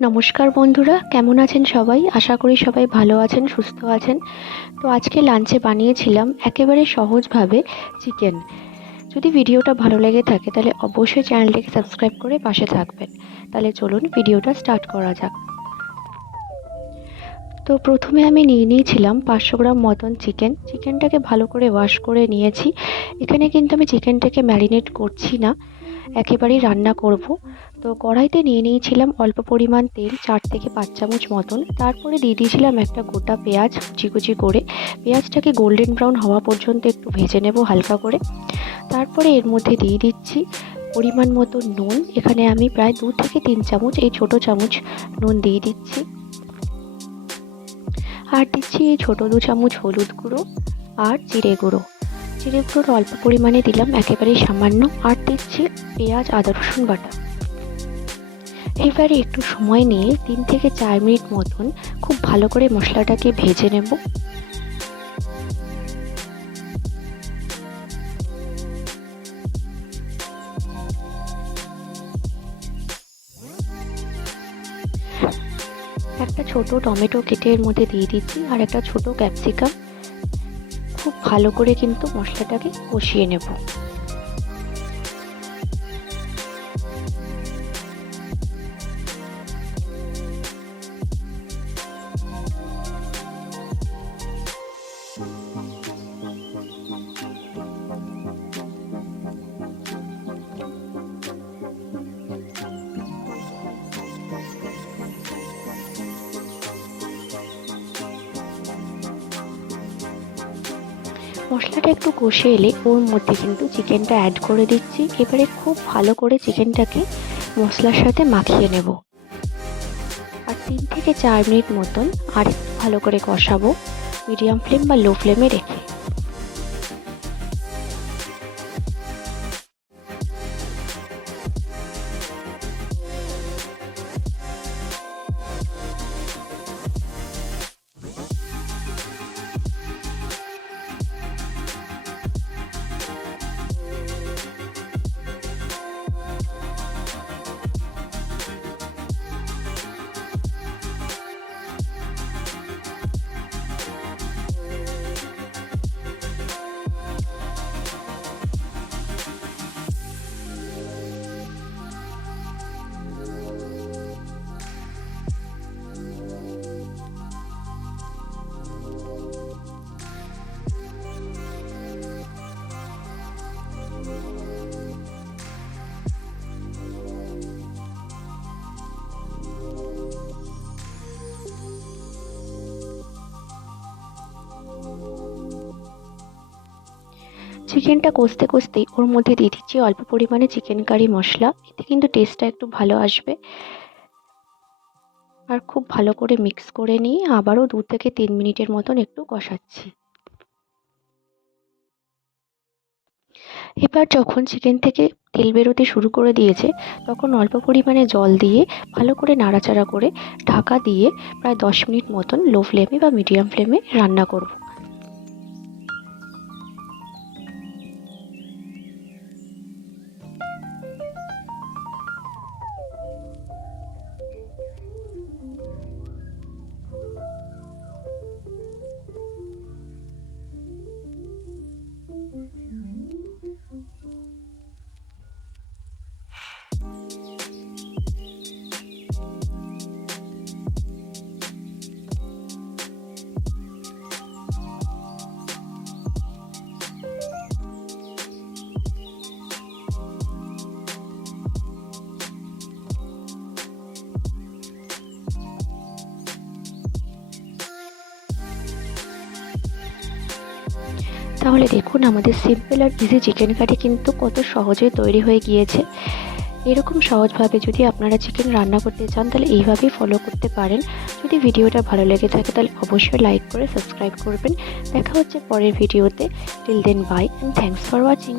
নমস্কার বন্ধুরা, কেমন আছেন সবাই? আশা করি সবাই ভালো আছেন, সুস্থ আছেন। তো আজকে লাঞ্চে বানিয়েছিলাম একেবারে সহজভাবে চিকেন। যদি ভিডিওটা ভালো লেগে থাকে, তাহলে অবশ্যই চ্যানেলটিকে সাবস্ক্রাইব করে পাশে থাকবেন। তাহলে চলুন ভিডিওটা স্টার্ট করা যাক। তো প্রথমে আমি নিয়ে নিয়েছিলাম পাঁচশো গ্রাম মতন চিকেন। চিকেনটাকে ভালো করে ওয়াশ করে নিয়েছি। এখানে কিন্তু আমি চিকেনটাকে ম্যারিনেট করছি না। একেবারেই রান্না করব। তো কড়াইতে নিয়ে নিয়েছিলাম অল্প পরিমাণ তেল, চার থেকে পাঁচ চামচ মতন। তারপরে দিয়ে দিয়েছিলাম একটা গোটা পেঁয়াজ কুচি কুচি করে। পেঁয়াজটাকে গোল্ডেন ব্রাউন হওয়া পর্যন্ত একটু ভেজে নেব হালকা করে। তারপরে এর মধ্যে দিয়ে দিচ্ছি পরিমাণ মতো নুন। এখানে আমি প্রায় দু থেকে তিন চামচ, এই ছোট চামচ নুন দিয়ে দিচ্ছি। আর দিচ্ছি এই ছোটো দু চামচ হলুদ গুঁড়ো আর জিরে গুঁড়ো। জিরে গুঁড়োর অল্প পরিমাণে দিলাম একেবারে সামান্য, আর দিচ্ছি পেঁয়াজ, আদা, রসুন বাটা। এবারে একটু সময় নিয়ে তিন থেকে চার মিনিট মতন খুব ভালো করে মশলাটাকে ভেজে নেব। একটা ছোট টমেটো কেটে এর মধ্যে দিয়ে দিচ্ছি, আর একটা ছোট ক্যাপসিকাম। ভালো করে কিন্তু মশলাটাকে কষিয়ে নেব। মশলাটা একটু কষে এলে ওর মধ্যে কিন্তু চিকেনটা অ্যাড করে দিচ্ছি। এবারে খুব ভালো করে চিকেনটাকে মশলার সাথে মাখিয়ে নেব। আর তিন থেকে চার মিনিট মতন আর ভালো করে কষাবো। মিডিয়াম ফ্লেম বা লো ফ্লেমে রেখে। চিকেনটা কষতে কষতেই ওর মধ্যে দিয়ে দিচ্ছি অল্প পরিমাণে চিকেন কারি মশলা, এতে কিন্তু টেস্টটা একটু ভালো আসবে। আর খুব ভালো করে মিক্স করে নিয়ে আবারও দু থেকে তিন মিনিটের মতন একটু কষাচ্ছি। এবার যখন চিকেন থেকে তেল বেরোতে শুরু করে দিয়েছে, তখন অল্প পরিমাণে জল দিয়ে ভালো করে নাড়াচাড়া করে ঢাকা দিয়ে প্রায় দশ মিনিট মতন লো ফ্লেমে বা মিডিয়াম ফ্লেমে রান্না করব। তাহলে দেখুন আমাদের সিম্পল আর ইজি চিকেন কারি কিন্তু কত সহজে তৈরি হয়ে গিয়েছে। এরকম সহজভাবে যদি আপনারা চিকেন রান্না করতে চান, তাহলে এইভাবেই ফলো করতে পারেন। যদি ভিডিওটা ভালো লেগে থাকে, তাহলে অবশ্যই লাইক করে সাবস্ক্রাইব করবেন। দেখা হচ্ছে পরের ভিডিওতে। Till then bye and thanks for watching